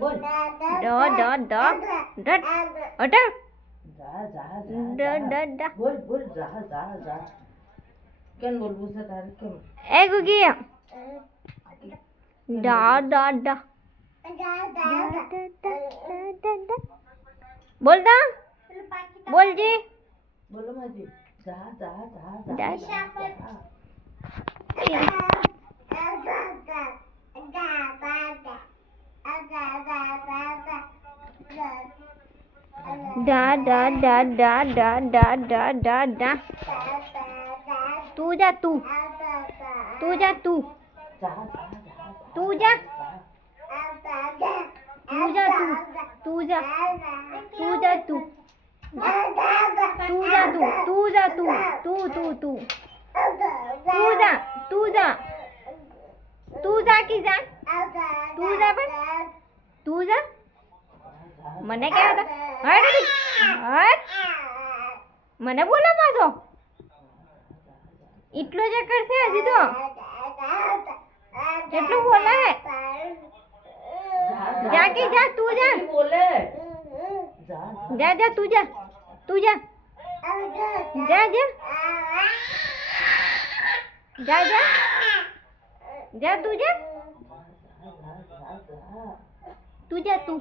बोल ड ड ड ड अट ड ड ड बोल बोल जा केन बोल बुसा तार केम ए गुगी ड ड ड बोल ना बोल जी बोलो माझी जा डा डा डा डा डा डा डा डा डा तू जा तू जा तू तू जा तू जा तू जा तू की जा पण तू जा મને क्या होता हट મને બોલો પાછો એટલો જ કરશે હજી તો કેટલું બોલે જા કે જા તું જા बोले जा तू जा जा जा तू जा तू जा तू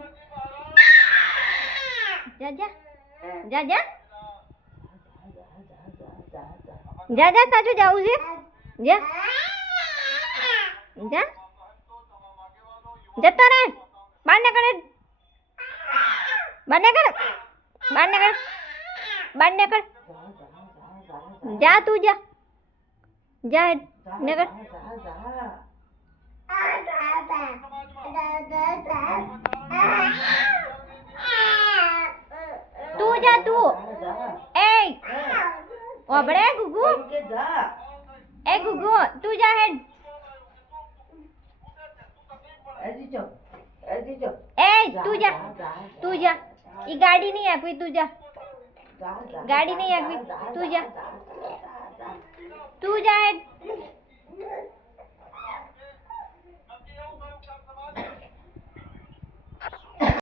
जा ताजू जाऊ છે जा જતો રહે બહાર નીકળ जा तू जा निकल तू जा तू ए ओबड़े गुगु ए गुगु तू जा हेड ए तू जा ये गाड़ी नहीं है कोई तू जा गाड़ी नहीं है कोई तू जा हेड